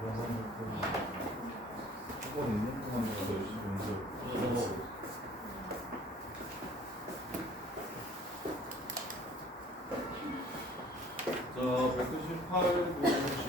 학원 있는 동안 내가 열심히 연습. 자, 198 91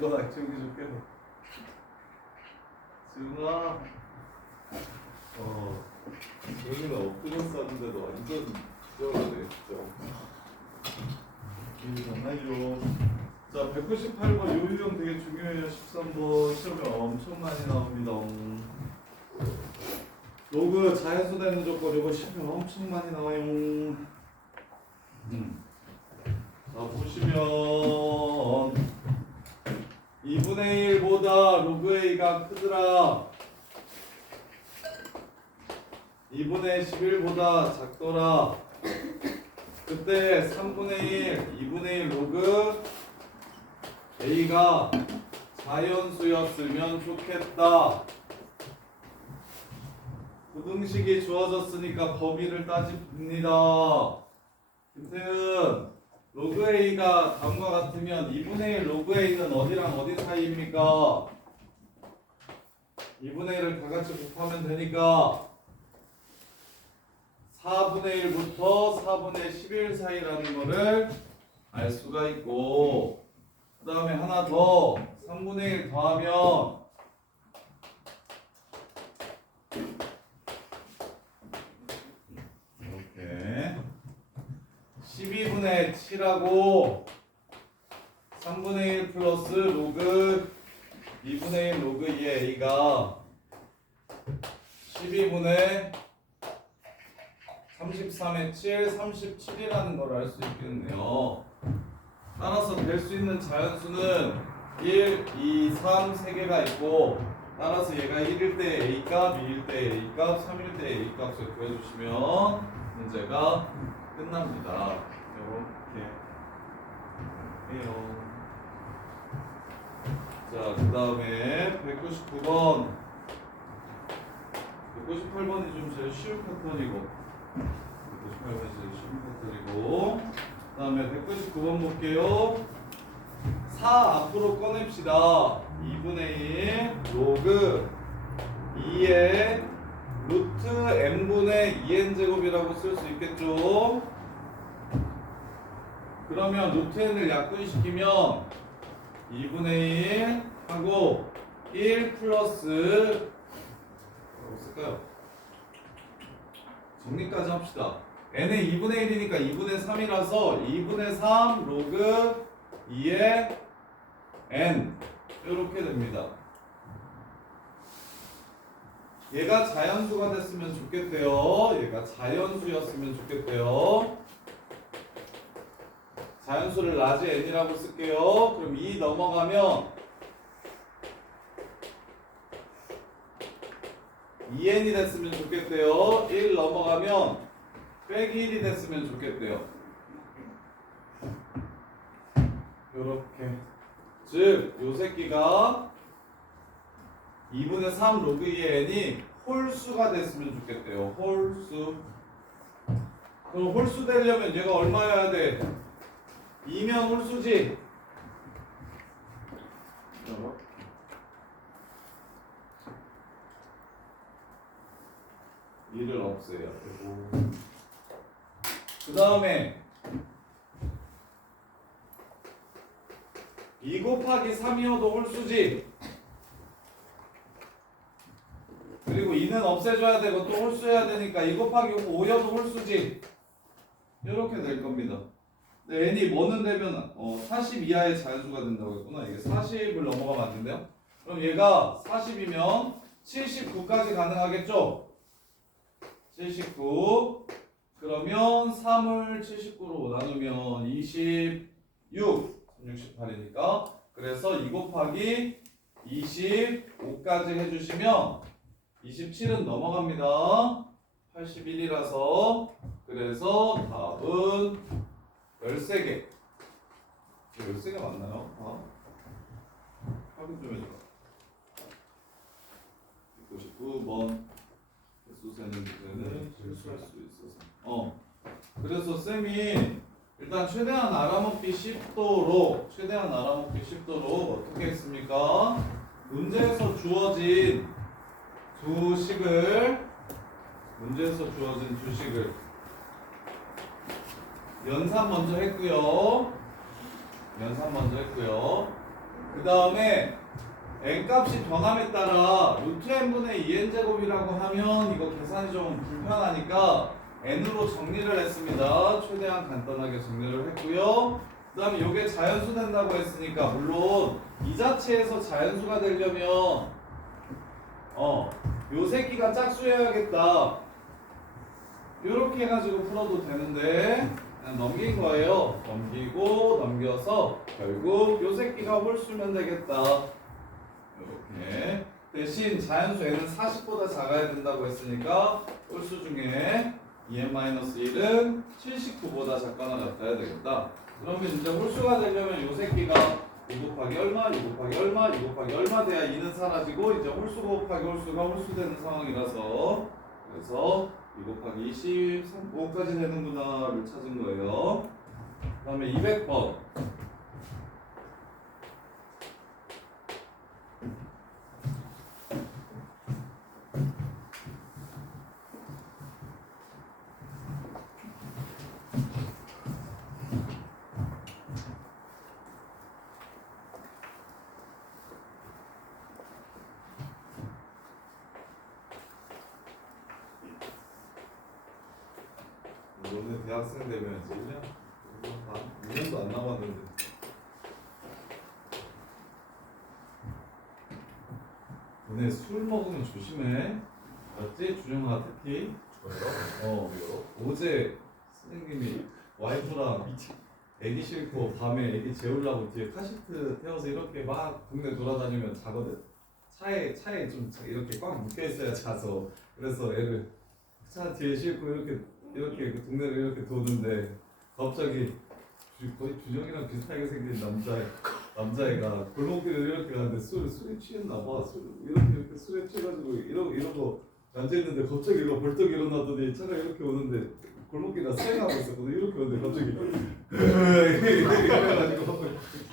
너 액정이 좋게 지훈아 지훈이가 엊그제 쌌는데도 완전 지겨워하네 진짜 장난이죠. 자 198번 요 유형 되게 중요해요. 13번 시험에 엄청 많이 나옵니다. 로그 자연수 되는 조건 요거 시험에 엄청 많이 나와요. 자 보시면 2분의 1보다 로그 A가 크더라. 2분의 11보다 작더라. 그때 3분의 1, 2분의 1 로그 A가 자연수였으면 좋겠다. 부등식이 주어졌으니까 범위를 따집니다. 김태은 로그 A가 다음과 같으면 2분의 1 로그 A는 어디랑 어디 사이입니까? 2분의 1을 다 같이 곱하면 되니까 4분의 1부터 4분의 11 사이라는 거를 알 수가 있고, 그 다음에 하나 더 3분의 1 더하면 이렇게 12분의 7하고 3분의 1 플러스 로그 2분의 1 로그 2의 A가 12분의 33의 7, 37이라는 걸 알 수 있겠네요. 따라서 될 수 있는 자연수는 1, 2, 3, 3개가 있고, 따라서 얘가 1일 때 A값, 2일 때 A값, 3일 때 A값을 구해주시면 문제가 끝납니다. 이렇게 해요. 자, 그 다음에 199번 198번이 좀 제일 쉬운 패턴이고 198번이 제일 쉬운 패턴이고, 그 다음에 199번 볼게요. 4 앞으로 꺼냅시다. 2분의 1 로그 2의 루트 n분의 2n 제곱이라고 쓸 수 있겠죠. 그러면 루트 n을 약분시키면 2분의 1 하고 1 플러스 뭐라고 쓸까요? 정리까지 합시다. n의 2분의 1이니까 2분의 3이라서 2분의 3 로그 2의 n 이렇게 됩니다. 얘가 자연수가 됐으면 좋겠대요. 얘가 자연수였으면 좋겠대요. 자연수를 라지 n이라고 쓸게요. 그럼 2 넘어가면 2n이 됐으면 좋겠대요. 1 넘어가면 빼기 1이 됐으면 좋겠대요. 요렇게. 즉, 요 새끼가 2분의 3 로그 2의 n이 홀수가 됐으면 좋겠대요. 홀수. 그럼 홀수 되려면 얘가 얼마여야 돼? 2면 홀수지? 2를 없애야 되고, 그 다음에 2 곱하기 3이어도 홀수지? 그리고 2는 없애줘야 되고 또 홀수해야 되니까 2 곱하기 5여도 홀수지? 이렇게 될 겁니다. 네, n이 뭐는 되면 40 이하의 자연수가 된다고 했구나. 이게 40을 넘어가면 안 된대요. 그럼 얘가 40이면 79까지 가능하겠죠? 79. 그러면 3을 79로 나누면 26, 68이니까. 그래서 2 곱하기 25까지 해주시면 27은 넘어갑니다. 81이라서. 그래서 답은 13개. 13개 맞나요? 확인 좀 해줘라. 99번 횟수세는 문제는 실수할 수 있어서. 그래서 쌤이 일단 최대한 알아먹기 쉽도록 어떻게 했습니까? 문제에서 주어진 두 식을 연산 먼저 했고요. 그 다음에 n값이 변함에 따라 루트 n분의 2n 제곱이라고 하면 이거 계산이 좀 불편하니까 n으로 정리를 했습니다. 최대한 간단하게 정리를 했고요. 그 다음에 이게 자연수 된다고 했으니까 물론 이 자체에서 자연수가 되려면 요 새끼가 짝수여야겠다. 이렇게 해가지고 풀어도 되는데 그냥 넘긴 거예요. 넘겨서 결국 요 새끼가 홀수면 되겠다. 이렇게. 대신 자연수 n은 40보다 작아야 된다고 했으니까 홀수 중에 2n-1은 79보다 작거나 같아야 되겠다. 그러면 이제 홀수가 되려면 요 새끼가 2 곱하기 얼마, 2 곱하기 얼마, 2 곱하기 얼마 돼야 2는 사라지고 이제 홀수 곱하기 홀수가 홀수되는 상황이라서 그래서 2 곱하기 20, 35까지 되는구나를 찾은 거예요. 그 다음에 200번. 너네 대학생 되면 이제 1년? 2년도 안 남았는데. 너네 술 먹으면 조심해. 맞지? 준영아 특히. 저요? 어제 선생님이 와이프랑 애기 싣고 밤에 애기 재우려고 뒤에 카시트 태워서 이렇게 막 동네 돌아다니면 자거든. 차에 좀 이렇게 꽉 묶여 있어야 자서. 그래서 애를 차 뒤에 싣고 이렇게 그 동네를 이렇게 도는데 갑자기 거의 준영이랑 비슷하게 생긴 남자애가 골목길을 이렇게 가는데 술에 취했나 봐. 이렇게 술에 취해가지고 이러고 앉아있는데 갑자기 이거 벌떡 일어나더니 차가 이렇게 오는데 골목길에 수행하고 있었거든. 이렇게 오는데 갑자기 이래가지고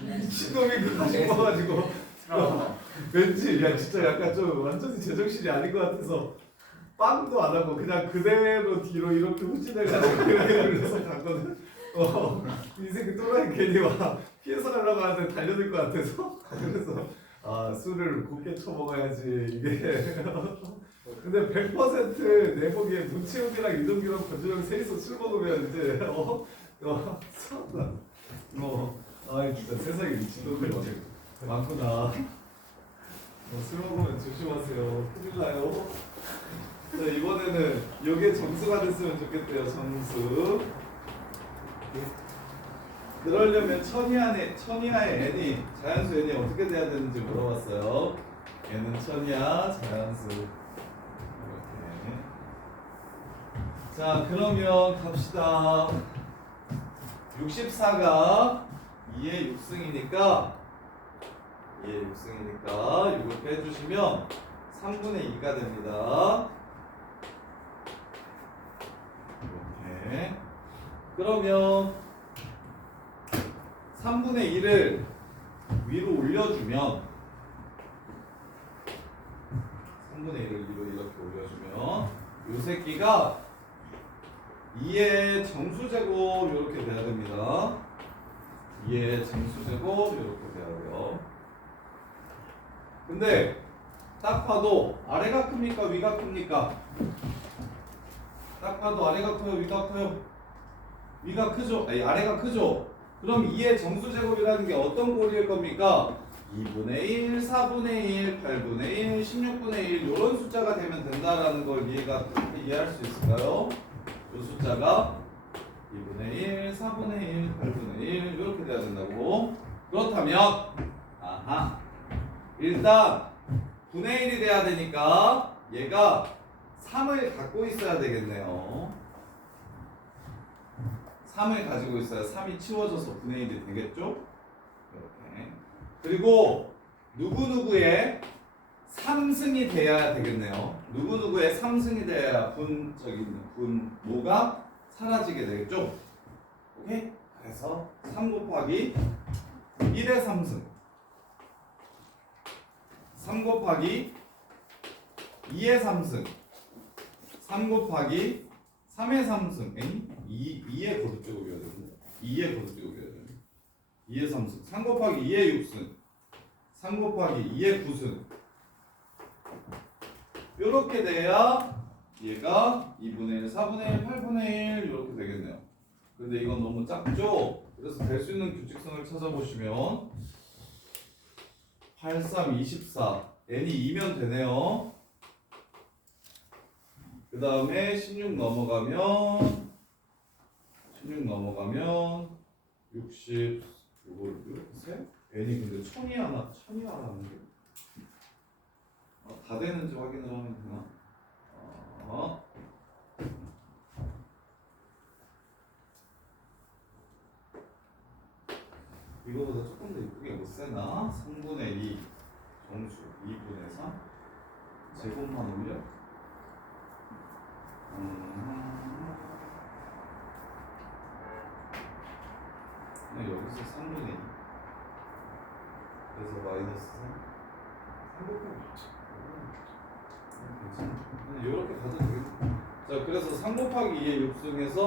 미친놈인가 싶어가지고 왠지 야 진짜 약간 좀 완전히 제정신이 아닌 것 같아서 빵도 안 하고 그냥 그대로 뒤로 이렇게 후진해가지고 그래서 갔거든. 이 새끼 또라이 괜히 와 피해서 가려고 하는데 달려들 것 같아서 그래서 술을 곱게 쳐먹어야지 이게. 근데 100% 내 보기에 문채욱이랑 이동규랑 권준영 셋이서 술 먹으면 이제 아이 진짜 세상에 미친놈들 많구나. 술 먹으면 조심하세요. 큰일 나요. 자, 이번에는 이게 점수가 됐으면 좋겠대요. 점수. 그러려면 천이하의 n이 자연수 n이 어떻게 돼야 되는지 물어봤어요. 얘는 천이하 자연수. 이렇게. 자, 그러면 갑시다. 64가 2의 6승이니까 이걸 빼주시면 3분의 2가 됩니다. 이렇게. 그러면 3분의 1을 위로 올려주면 3분의 1을 위로 이렇게 올려주면 이 새끼가 2의 정수제곱 이렇게 돼야 됩니다. 2의 정수제곱 이렇게 돼야 돼요. 근데 딱 봐도 아래가 큽니까? 위가 큽니까? 딱 봐도 아래가 커요? 위가 커요? 위가 크죠? 아니 아래가 크죠? 그럼 2의 정수제곱이라는 게 어떤 꼴일 겁니까? 2분의 1, 4분의 1, 8분의 1, 16분의 1 이런 숫자가 되면 된다라는 걸 이해할 수 있을까요? 이 숫자가 2분의 1, 4분의 1, 8분의 1 이렇게 돼야 된다고. 그렇다면 아하 일단 분의 1이 돼야 되니까 얘가 3을 갖고 있어야 되겠네요. 3을 가지고 있어야 3이 치워져서 분의 1이 되겠죠? 이렇게. 그리고 누구누구의 3승이 돼야 되겠네요. 누구누구의 3승이 돼야 분모가 사라지게 되겠죠? 오케이? 그래서 3 곱하기 1의 3승 3 곱하기 2의 3승 3 곱하기 3의 3승 2의 거듭제곱이어야 되는데 2의 거듭제곱이어야 되는데 2의 3승 3 곱하기 2의 6승 3 곱하기 2의 9승 이렇게 돼야 얘가 2분의 1, 4분의 1, 8분의 1 이렇게 되겠네요. 근데 이건 너무 작죠? 그래서 될 수 있는 규칙성을 찾아보시면 8, 3, 24 n이 2면 되네요. 그 다음에 16 넘어가면 60 이걸 이렇게 세? n이 근데 1000이 하라는 게 다 되는지 확인을 하면 되나? 이거보다 조금 더 이쁘게 못 세나? 3분의 2 정수 2분의 3 제곱만 올려? 그냥 여기서 3분의 2 그래서 마이너스 3 괜찮아. 그냥 이렇게 가도 되겠네. 자, 그래서 3 곱하기 2의 6승에서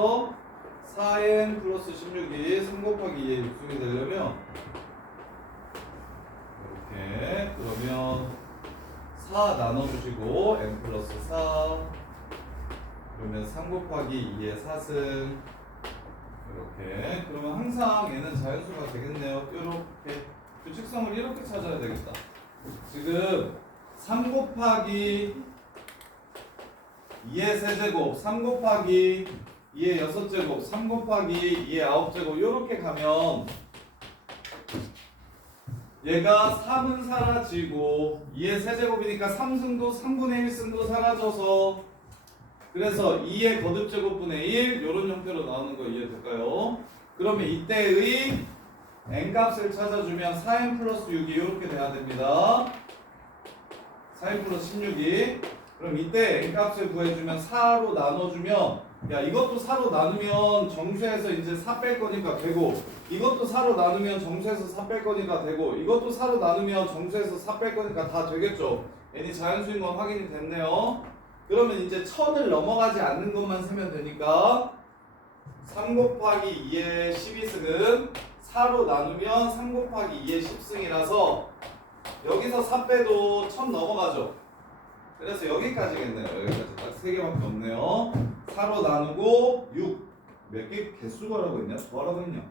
4n 플러스 16이 3 곱하기 2의 6승이 되려면 이렇게 그러면 4 나눠주시고 n 플러스 4 그러면 3 곱하기 2의 4승 이렇게 그러면 항상 얘는 자연수가 되겠네요. 이렇게 규칙성을 이렇게 찾아야 되겠다. 지금 3 곱하기 2의 세제곱 3 곱하기 2의 6제곱 3 곱하기 2의 9제곱 이렇게 가면 얘가 3은 사라지고 2의 세제곱이니까 3승도 3분의 1승도 사라져서 그래서 2의 거듭제곱분의 1 이런 형태로 나오는 거 이해될까요? 그러면 이때의 n값을 찾아주면 4n 플러스 6이 이렇게 돼야 됩니다. 4n 플러스 16이 그럼 이때 n값을 구해주면 4로 나눠주면 야 이것도 4로 나누면 정수에서 이제 4 뺄 거니까 되고 이것도 4로 나누면 정수에서 4 뺄 거니까 되고 이것도 4로 나누면 정수에서 4 뺄 거니까 다 되겠죠. n이 자연수인 건 확인이 됐네요. 그러면 이제 1000을 넘어가지 않는 것만 세면 되니까 3 곱하기 2의 12승은 4로 나누면 3 곱하기 2의 10승이라서 여기서 4 빼도 1000 넘어가죠. 그래서 여기까지겠네요. 여기까지 딱 3개밖에 없네요. 4로 나누고 6 몇 개 개수가라고 했냐? 더하라고 했냐?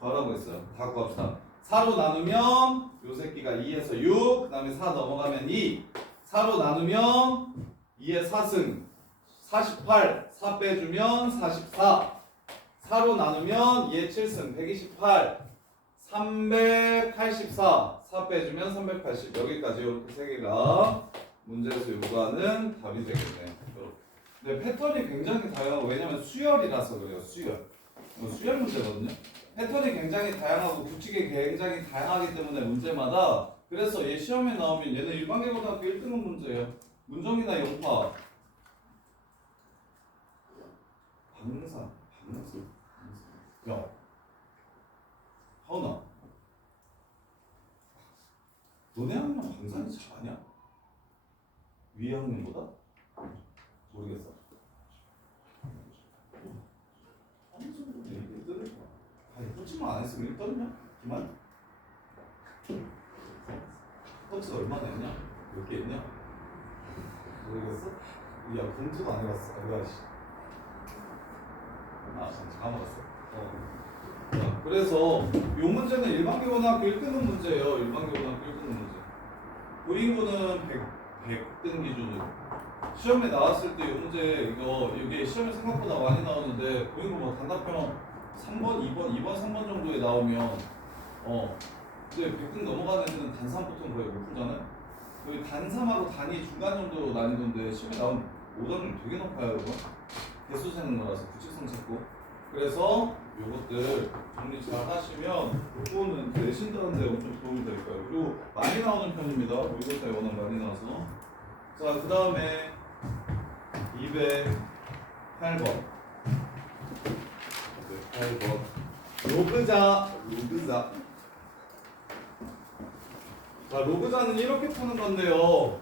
더하라고 했어요. 다 구합시다. 4로 나누면 요 새끼가 2에서 6 그 다음에 4 넘어가면 2 4로 나누면 2의 4승 48 4 빼주면 44 4로 나누면 2의 7승 128 384 4 빼주면 380 여기까지 이렇게 3개가 문제에서 요구하는 답이 되겠네요. 근데 패턴이 굉장히 다양하고 왜냐면 수열이라서 그래요. 수열 수열 문제거든요. 패턴이 굉장히 다양하고 규칙이 굉장히 다양하기 때문에 문제마다 그래서 얘 시험에 나오면 얘는 일반계고등학교 1등급 문제예요. 문정이나 영파 박능사 야 하은아 너네 학년 강산이 잘하냐? 위에 학년보다? 모르겠어. 어느 정도 1등을 아니 터치만 안 했으면 1등이냐? 기만? 터치 얼마나 했냐? 몇 개 했냐? 모르겠어? 야 공투도 안 해봤어. 아 진짜 까먹었어. 자, 그래서 요 문제는 일반계고등학교 1등급 문제예요. 일반계고등학교 1등급 문제. 고인고는 100등 기준으로. 시험에 나왔을 때 이 문제 이게 시험에 생각보다 많이 나오는데 고인고 뭐 단답형 3번, 2번, 3번 정도에 나오면 근데 100등 넘어가는 애들은 단3부터는 거의 못 풀잖아요. 거의 단3하고 단이 중간 정도 난이도인데 시험에 나온 오점률 되게 높아요, 여러분. 개수 세는 거라서 규칙성 찾고. 그래서 요것들 정리 잘 하시면 요거는 내신다는데 엄청 도움이 될 거예요. 그리고 많이 나오는 편입니다. 모의고사에 워낙 많이 나와서. 자, 그 다음에 208번. 208번. 로그자. 자, 로그자는 이렇게 푸는 건데요.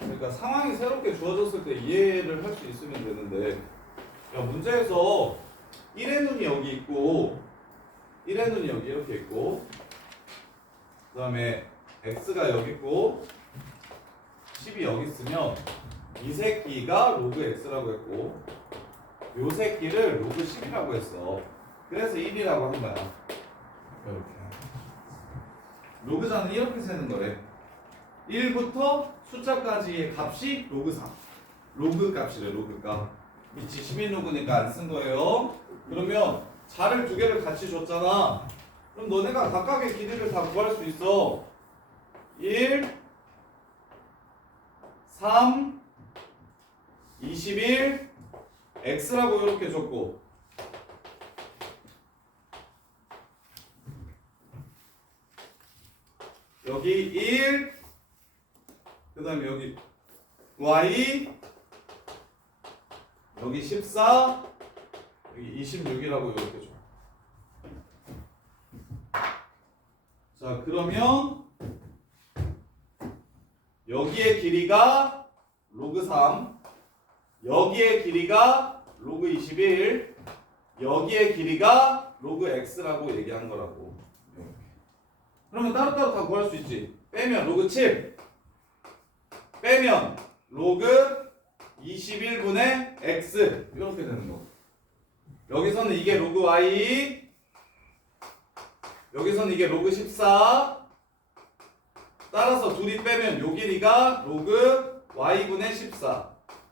그러니까 상황이 새롭게 주어졌을 때 이해를 할 수 있으면 되는데, 야, 문제에서 1의 눈이 여기 있고 1의 눈이 여기 이렇게 있고 그 다음에 x가 여기 있고 10이 여기 있으면 이 새끼가 로그 x라고 했고 요 새끼를 로그 10이라고 했어. 그래서 1이라고 한 거야. 이렇게 로그자는 이렇게 세는 거래. 1부터 숫자까지의 값이 로그 3. 로그 값이래. 로그 값. 위치 11로그니까 안 쓴 거예요. 그러면 자를 두 개를 같이 줬잖아. 그럼 너네가 각각의 길이를 다 구할 수 있어. 1, 3, 21, x라고 이렇게 줬고 여기 1, 그 다음에 여기 y, 여기 14, 여기 26이라고 이렇게 줘. 자, 그러면 여기의 길이가 로그 3, 여기의 길이가 로그 21, 여기의 길이가 로그 x라고 얘기한 거라고. 이렇게. 그러면 따로따로 다 구할 수 있지. 빼면 로그 7, 빼면 로그 21분의 x 이렇게 되는 거. 여기서는 이게 로그 y, 여기서는 이게 로그 14. 따라서 둘이 빼면 요 길이가 로그 y분의 14.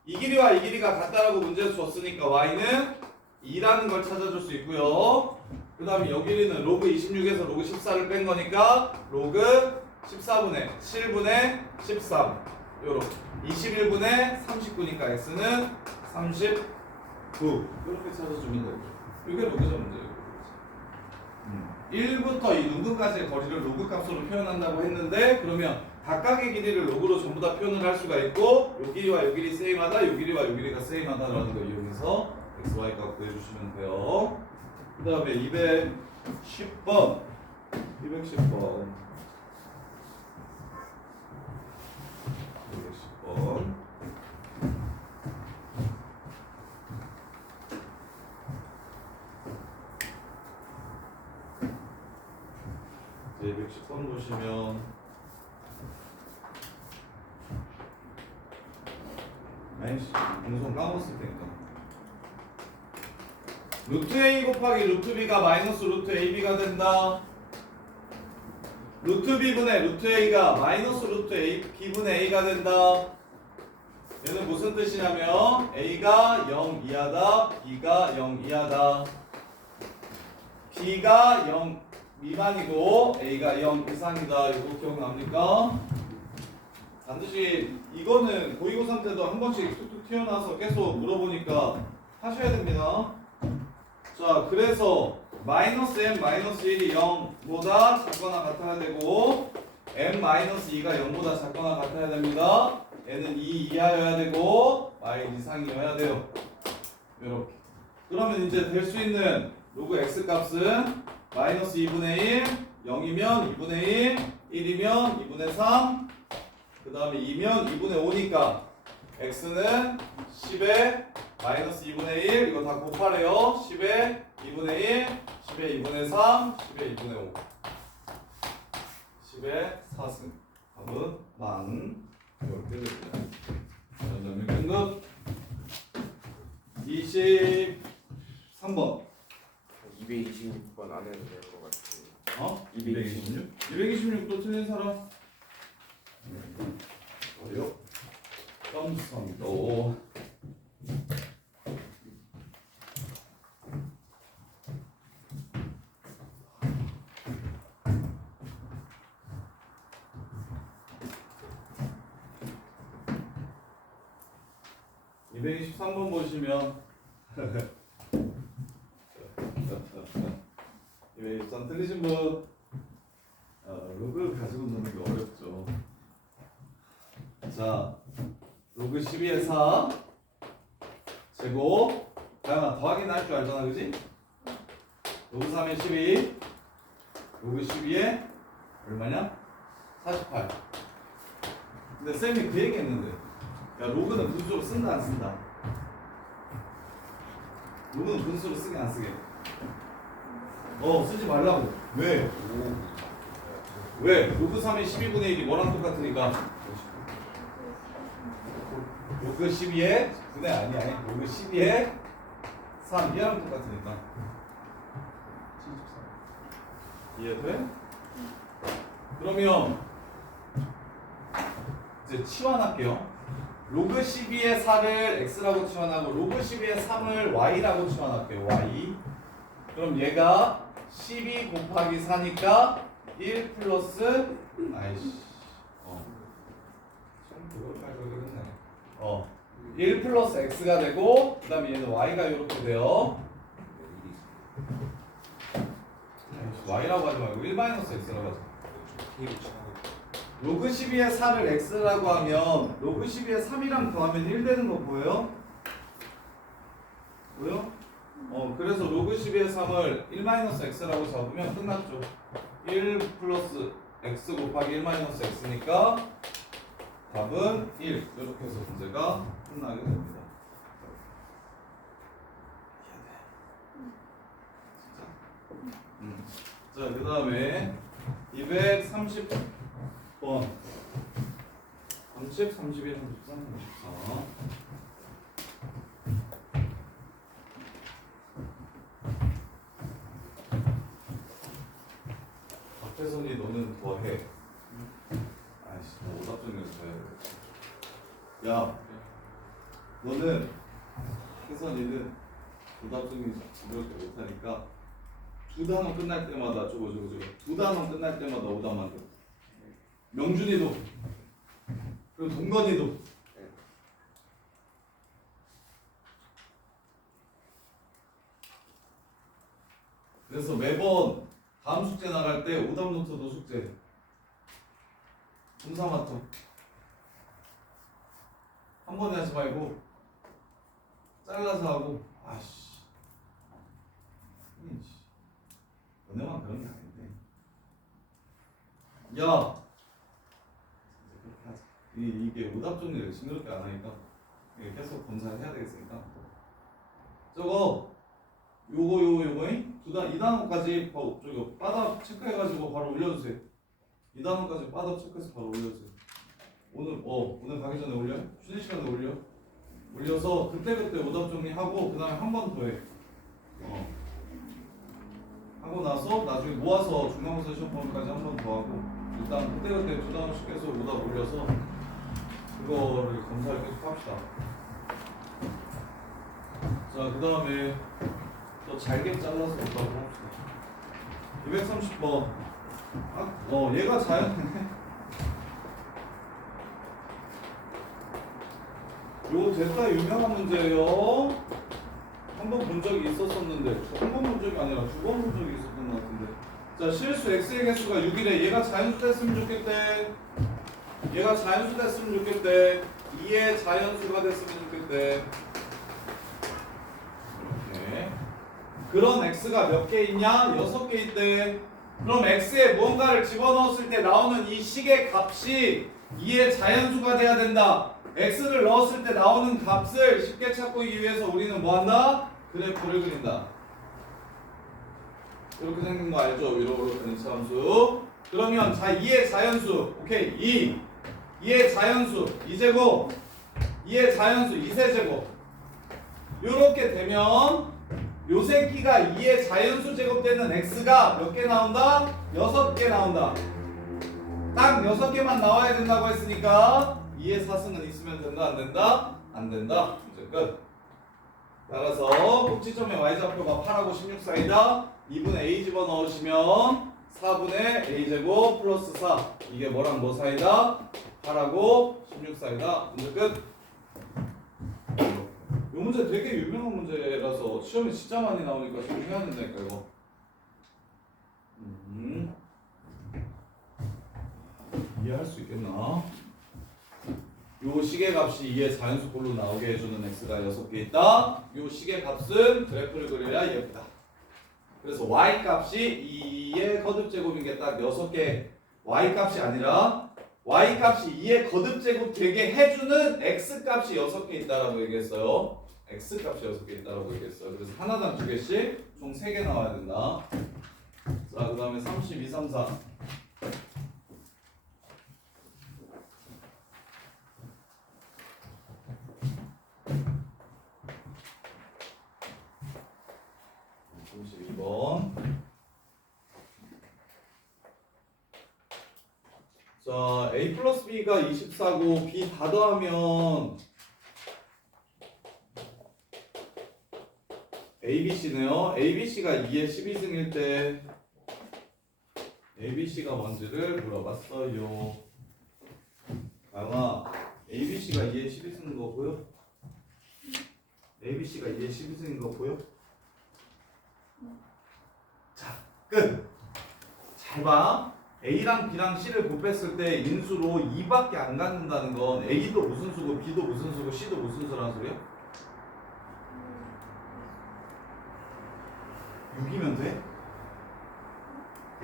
이 길이와 이 길이가 같다라고 문제에서 줬으니까 y는 2라는 걸 찾아줄 수 있고요. 그 다음에 요 길이는 로그 26에서 로그 14를 뺀 거니까 로그 14분의 7분의 13 요렇게 21분의 39니까 x는 39 이렇게 찾아주면 되고 이게 로그자 문제예요. 1부터 이 누구까지의 거리를 로그 값으로 표현한다고 했는데 그러면 각각의 길이를 로그로 전부 다 표현을 할 수가 있고 요 길이와 요 길이 세임하다 요 길이와 요 길이가 세임하다라는 걸 이용해서 x, y 값 구해주시면 돼요. 그 다음에 210번 210번 이제 210번 보시면 아이씨 공성 까먹었을 테니까 루트 a 곱하기 루트 b가 마이너스 루트 ab가 된다. 루트 b분의 루트 a가 마이너스 루트 a b분의 a가 된다. 얘는 무슨 뜻이냐면 a가 0 이하다, b가 0 이하다. b가 0 미만이고 a가 0 이상이다. 이거 기억납니까? 반드시 이거는 고의고사 때도 한 번씩 툭툭 튀어나와서 계속 물어보니까 하셔야 됩니다. 자, 그래서 마이너스 m 마이너스 1이 0보다 작거나 같아야 되고 m 마이너스 2가 0보다 작거나 같아야 됩니다. 얘는 2 이하여야 되고 y 이상이어야 돼요. 이렇게. 그러면 이제 될 수 있는 로그 x 값은 마이너스 2분의 1, 0이면 2분의 1, 1이면 2분의 3, 그 다음에 2면 2분의 5니까 x는 10에 마이너스 2분의 1 이거 다 곱하래요. 10에 2분의 1, 10에 2분의 3, 10에 2분의 5 10에 4승 답은 만 이렇게 됩니다. 전자면 등급 20 3번 226번 안 해도 될 것 같아요. 어? 226? 226도 틀린 사람? 어디요? 깜성도 223번 보시면 223 틀리신 분 로그 가지고 노는 게 어렵죠. 자, 로그 12에 4 제곱 다양한 더하기 날 줄 알잖아, 그지? 로그 3에 12 로그 12에 얼마냐? 48. 근데 쌤이 그 얘기 했는데 야, 로그는 분수로 쓴다 안 쓴다? 로그는 분수로 쓰게 안 쓰게? 쓰지 말라고. 왜? 왜? 로그 3의 12분의 1이 뭐랑 똑같으니까 로그 12의 9의 아니야. 로그 12의 3 이하랑 똑같으니까. 이해돼? 그러면 이제 치환할게요. 로그 12의 4를 x라고 치환하고 로그 12의 3을 y라고 치환할게요. y. 그럼 얘가 12 곱하기 4니까 1 플러스 아이씨 좀 그걸 깔고 그랬네. 1 플러스 x가 되고 그 다음에 얘는 y가 이렇게 돼요. y라고 하지 말고 1 마이너스 x라고 하자. 로그 12의 4를 x라고 하면 로그 12의 3이랑 더하면 1 되는 거 보여요? 보여? 그래서 로그 12의 3을 1 마이너스 x라고 잡으면 끝났죠. 1 플러스 x 곱하기 1 마이너스 x니까 답은 1. 이렇게 해서 문제가 끝나게 됩니다. 자, 그 다음에 230번 30, 31, 33, 34 박태선이 너는 더해. 아이씨, 너 오답 정리해서 더해. 야, 너는 태선이는 오답 정리 이렇게 못하니까 두 단원 끝날 때마다 저거 두 단원 끝날 때마다 오답 만들어. 명준이도 그리고 동건이도. 그래서 매번 다음 숙제 나갈 때 오답 노트도 숙제. 동사마터 한 번에 하지 말고 잘라서 하고. 아씨. 너네만 그런 게 아닌데. 야, 그렇게 하자. 이게 오답 정리를 징그럽게 안 하니까 이게 계속 검사를 해야 되겠으니까. 저거 요거잉? 2단원까지 저기 빠답 체크해가지고 바로 올려주세요. 2단원까지 빠답 체크해서 바로 올려주세요. 오늘 가기 전에 올려요? 쉬는 시간에 올려서 그때 오답 정리하고 그 다음에 한 번 더 해. 하고 나서 나중에 모아서 중간고사 시험 범위까지 한 번 더 하고 일단 그때 2단원씩 해서 오답 올려서 그거를 검사를 계속 합시다. 자, 그 다음에 또 잘게 잘라서 오답을 합시다. 230번. 얘가 자연이네. 요 됐다 유명한 문제예요. 한 번 본 적이 있었었는데 한 번 본 적이 아니라 두 번 본 적이 있었던 것 같은데. 자, 실수 x의 개수가 6이래. 얘가 자연수 됐으면 좋겠대. 얘가 자연수 됐으면 좋겠대. 2의 자연수가 됐으면 좋겠대. 이렇게. 그런 x가 몇 개 있냐? 6개 있대. 그럼 x에 무언가를 집어넣었을 때 나오는 이 식의 값이 2의 자연수가 돼야 된다. x를 넣었을 때 나오는 값을 쉽게 찾기 위해서 우리는 뭐한다? 그래프를 그린다. 이렇게 생긴 거 알죠? 위로 변수 함수. 그러면 자 2의 자연수, 오케이 2의 자연수 2제곱 2의 자연수 2세제곱. 이렇게 되면 요 새끼가 2의 자연수 제곱되는 x가 몇 개 나온다? 6개 나온다. 딱 6개만 나와야 된다고 했으니까 2의 4승은 있으면 된다 안 된다? 안 된다. 문제 끝. 따라서 꼭지점의 y좌표가 8하고 16 사이다. 2분의 a 집어넣으시면 4분의 a제곱 플러스 4 이게 뭐랑 뭐 사이다? 8하고 16 사이다. 문제 끝. 이 문제 되게 유명한 문제라서 시험에 진짜 많이 나오니까 좀 해야 된다니까 이거. 이해할 수 있겠나? 요 시계값이 2의 자연수꼴로 나오게 해주는 x가 6개 있다. 요 시계값은 그래프를 그려야 예쁘다. 그래서 y값이 2의 거듭제곱인 게 딱 6개. y값이 아니라 y값이 2의 거듭제곱 되게 해주는 x값이 6개 있다라고 얘기했어요. x값이 6개 있다라고 얘기했어요. 그래서 하나당 2개씩 총 3개 나와야 된다. 자, 그 다음에 32, 34. 자, a 플러스 b가 24고 b 다 더하면 abc네요. abc가 2의 12승일 때 abc가 뭔지를 물어봤어요. 아마 abc가 2의 12승인 거 보여? abc가 2의 12승인 거 보여? 자, 끝! 잘 봐. A랑 B랑 C를 곱했을 때 인수로 2밖에 안 갖는다는 건 A도 무슨 수고 B도 무슨 수고 C도 무슨 수라는 소리야? 6이면 돼?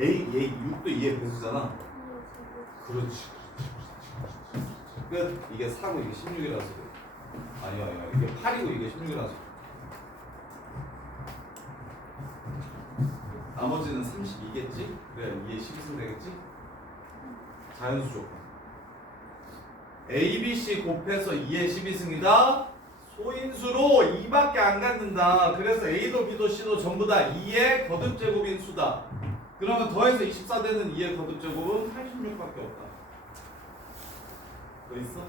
A 6도 2의 배수잖아. 그렇지. 끝. 이게 4고 이게 16이라서 그래. 아니야. 이게 8이고 이게 16이라서. 나머지는 32겠지? 그래 2의 12승 되겠지? 자연수 조건. A, B, C 곱해서 2의 12승이다. 소인수로 2밖에 안 갖는다. 그래서 A도 B도 C도 전부 다 2의 거듭제곱인 수다. 그러면 더해서 24 되는 2의 거듭제곱은 86밖에 없다. 더 있어?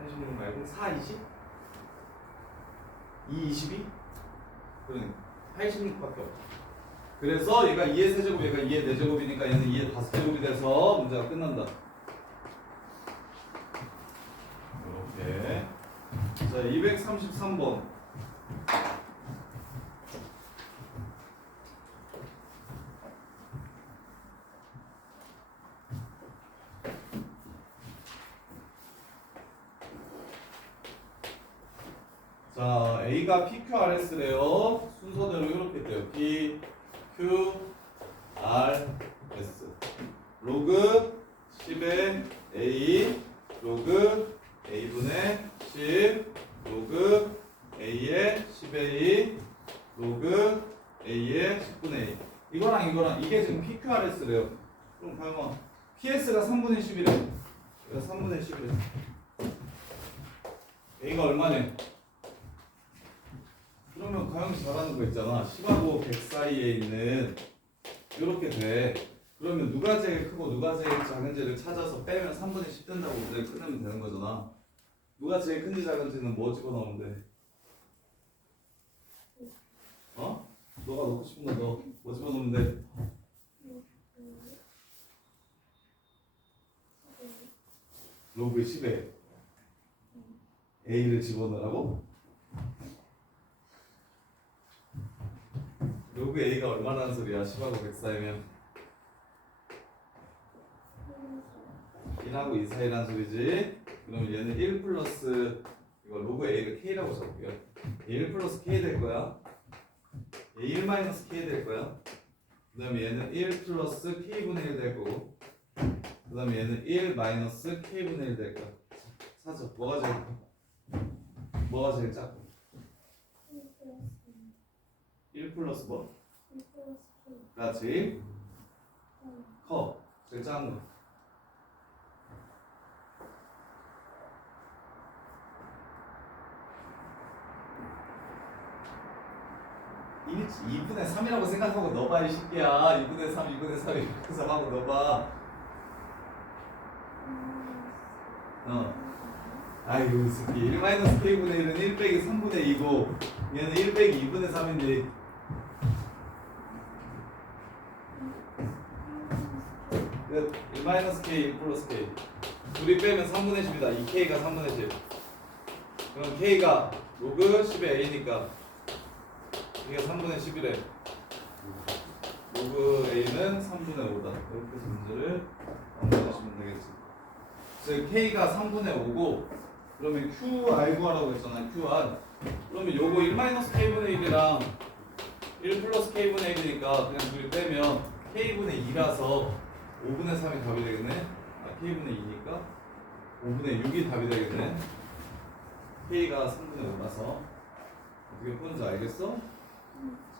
86 말고 4, 20? 2, 22? 그러니까 86밖에 없다. 그래서 얘가 2의 세제곱, 얘가 2의 4제곱이니까 얘는 2의 5제곱이 돼서 문제가 끝난다. 이렇게. 자, 233번. 자, A가 PQRS래요. 순서대로 이렇게 돼요. P, Q, R, S. 로그 10의 A, 로그 A분의 10, 로그 A의 10A, 로그 A의 10분의 A. 이거랑 이게 지금 PQRS래요. 그럼 가영아, PS가 3분의 10이래. 그래서 3분의 10이래. A가 얼마네? 그러면 가영이 잘하는 거 있잖아. 10하고 100 사이에 있는 이렇게 돼. 그러면 누가 제일 크고 누가 제일 작은지를 찾아서 빼면 3분의 10 된다고 문제를 끝내면 되는 거잖아. 누가 제일 큰지 작은지는 뭐 집어넣으면 돼? 어? 너가 넣고 싶은 거 너 뭐 집어넣으면 돼? 로그 10에 A를 집어넣으라고? 로그 A가 얼마나 하는 소리야? 10하고 100 사이면 1하고 2 사이란 소리지. 그럼 얘는 1 플러스 이거 로그 A를 K라고 적을게요. 1 플러스 K 될 거야. 1 마이너스 K 될 거야. 그 다음에 얘는 1 플러스 K분의 1 될 거고, 그 다음에 얘는 1 마이너스 K분의 1 될 거야. 사죠. 뭐가 제일 커? 뭐가 제일 작고? 1 플러스 뭐? 가 제일 커. 제일 작은 거. 2분의 3이라고 생각하고 넣어봐 이 새끼야. 2분의 3, 2분의 3, 2분의 3 하고 넣어봐. 아이고 이 새끼 1-k분의 1은 1 빼기 3분의 2고 얘는 1 빼기 2분의 3인데 1-k, 1 플러스 k 둘이 빼면 3분의 10이다. 이 k가 3분의 10. 그럼 k가 로그 10의 a니까 이게 3분의 10이래. 로그 a는 3분의 5다. 이렇게 해서 문제를 만들어주시면 되겠지. 그래서 k가 3분의 5고 그러면 qr 구하라고 했잖아. qr. 그러면 요거 1-k분의 1이랑 1 플러스 k분의 1이니까 그냥 둘이 빼면 k분의 2라서 5분의 3이 답이 되겠네. k분의 2니까 5분의 6이 답이 되겠네. k가 3분의 5라서 어떻게 푸는지 알겠어?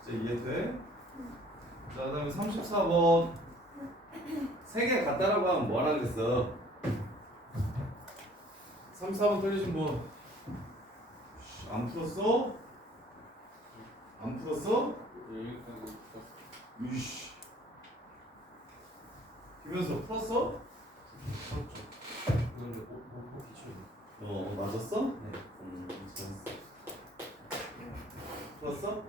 진짜 이해돼? 자, 그 다음에 34번 3개 같다라고 하면 뭘 하겠어? 34번 틀리신 분 안 풀었어? 안 풀었어? 이씨 김현수 풀었어? 맞았어? 네. 잘했어. 풀었어?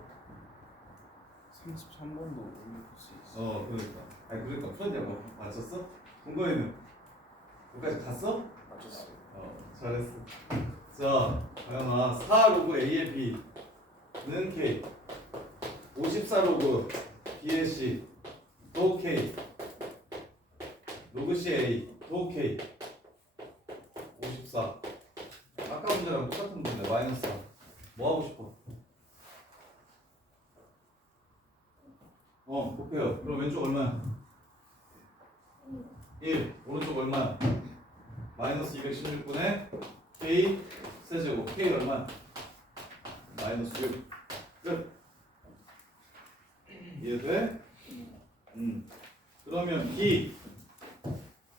33번도 올릴 수 있어. 그러니까. 그러니까 풀었냐고. 맞췄어? 동거이는 거기까지 갔어? 맞췄어요. 잘했어. 자, 가연아 4 로그 A의 B는 K 54 로그 B의 C 도 K 로그 C A 도 K 54 아까 문제랑 똑같은 문제 마이너스 4 뭐 하고 싶어? 볼게요. 그럼 왼쪽 얼마야? 1 오른쪽 얼마야? 마이너스 216분의 K 세제곱 K 얼마? 마이너스 6 끝. 이해돼? 그러면 B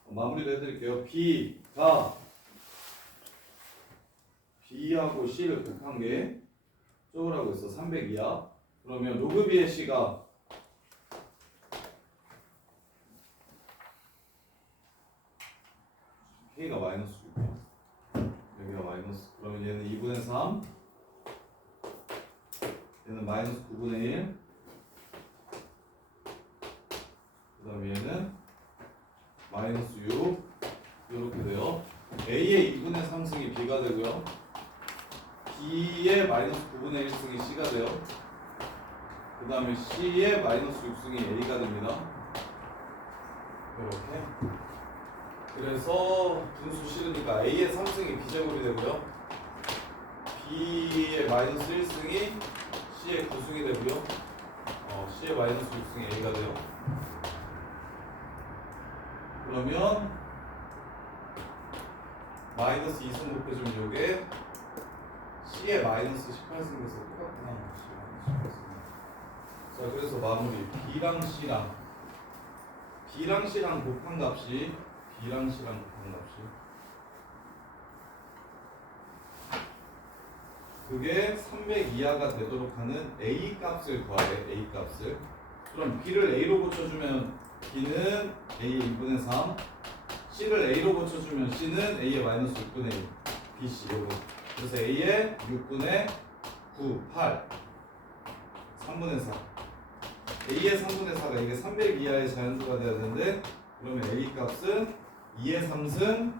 마무리를 해드릴게요. B가 B하고 C를 곱한 게 쪼그라고 있어. 300이야. 그러면 로그 B의 C가 K가 마이너스 6이야. 여기가 마이너스. 그러면 얘는 2분의 3 얘는 마이너스 9분의 1 그 다음에 얘는 마이너스 6 이렇게 돼요. A의 2분의 3승이 B가 되고요. B의 마이너스 9분의 1승이 C가 돼요. 그 다음에 C의 마이너스 6승이 A가 됩니다. 이렇게. 그래서 분수 싫으니까 A의 3승이 B제곱이 되고요. B의 마이너스 1승이 C의 9승이 되고요. C의 마이너스 6승이 A가 돼요. 그러면 마이너스 2승 곱해주면 요게 C의 마이너스 18승에서 똑같구나. 자, 그래서 마무리 B랑 C랑 곱한 값이 B랑 C랑 곱한 값이 그게 300 이하가 되도록 하는 A 값을 구하래. A 값을. 그럼 B를 A로 고쳐주면 B는 A의 2분의 3 C를 A로 고쳐주면 C는 A의 마이너스 6분의 1 BC 요거. 그래서 A의 6분의 9, 8 3분의 4 A의 3분의 4가 이게 300 이하의 자연수가 돼야 되는데 그러면 A 값은 2의 3승,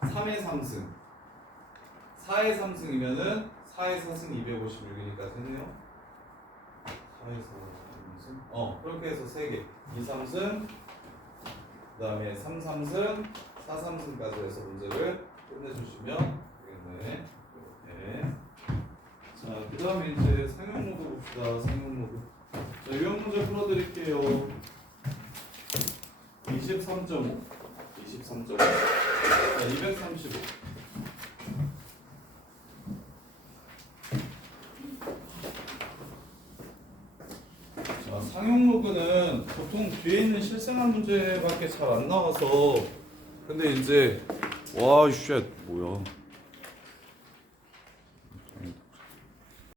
3의 3승 4의 3승이면은 4의 4승 256이니까 되네요. 4의 4승 그렇게 해서 3개 2, 3승 그 다음에 3, 3승 4, 3승까지 해서 문제를 끝내주시면 되겠네. 이렇게. 자, 그 다음에 이제 상용 모드 봅시다. 상용 모드. 자, 유형 문제 풀어드릴게요. 23.5 23.5 자, 235 자, 상용 로그는 보통 뒤에 있는 실생활 문제밖에 잘 안 나와서 근데 이제 와, 쉣 뭐야